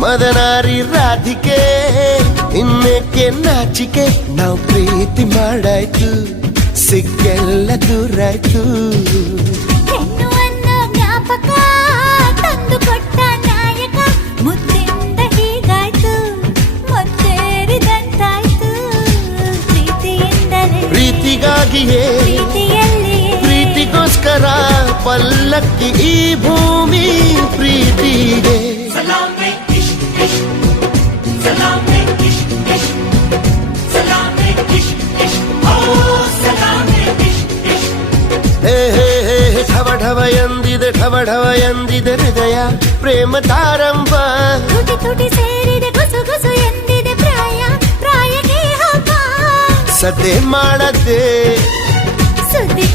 ಮದನಾರಿ ರಾಧಿಕೆ ಇನ್ನೇಕೆ ನಾಚಿಕೆ ನಾವು ಪ್ರೀತಿ ಮಾಡಾಯ್ತು ಸಿಕ್ಕೆಲ್ಲ ದೂರಾಯ್ತು ಹೆಣ್ಣು ಅನ್ನೋ ಜ್ಞಾಪಕ ತಂದು ಕೊಟ್ಟ ನಾಯಕ ಮುದ್ದಿಂದ ಹೀಗಾಯ್ತು ಮುತ್ತೇರಿದಂತಾಯ್ತು ಪ್ರೀತಿಯಿಂದಲೇ ಪ್ರೀತಿಗಾಗಿಯೇ ಪ್ರೀತಿಯಲ್ಲಿಯೇ ಪ್ರೀತಿಗೋಸ್ಕರ ಪಲ್ಲಕ್ಕಿ ಈ ಭೂಮಿ ಪ್ರೀತಿಗೆ ಢವ ಎಂದಿದೆ ಢವ ಢವ ಎಂದಿದೆ ಹೃದಯ ಪ್ರೇಮ ತಾರಂಭ ತುಟಿ ತುಟಿ ಸೇರಿದೆ ಗುಸು ಗುಸು ಎಂದಿದೆ ಪ್ರಾಯ ಪ್ರಾಯಕ್ಕೆ ಹಬ್ಬ ಸದ್ದೆ ಮಾಡದೆ ಸುದ್ದಿ